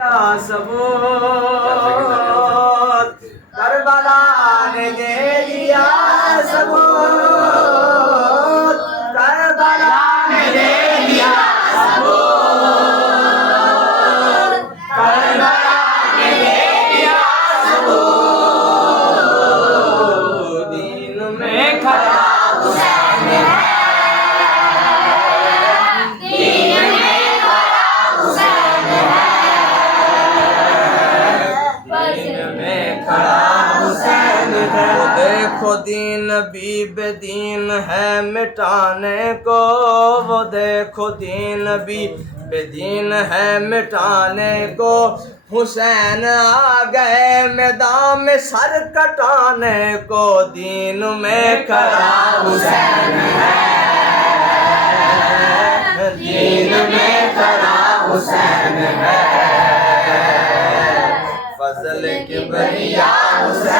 सबूत करबला ने दे दिया सबूत, करबला ने दे दिया सबूत, करबला ने दे दिया सबूत। दीन में खड़ा हुसैन है, दीन में खड़ा हुसैन है, वो देखो दीन भी बेदीन है मिटाने को, वो देखो दीन भी बेदीन है मिटाने को। हुसैन आ गए मैदान में सर कटाने को, दीन में खड़ा हुसैन है, दीन में खड़ा हुसैन है। फजल किबरिया हुसैन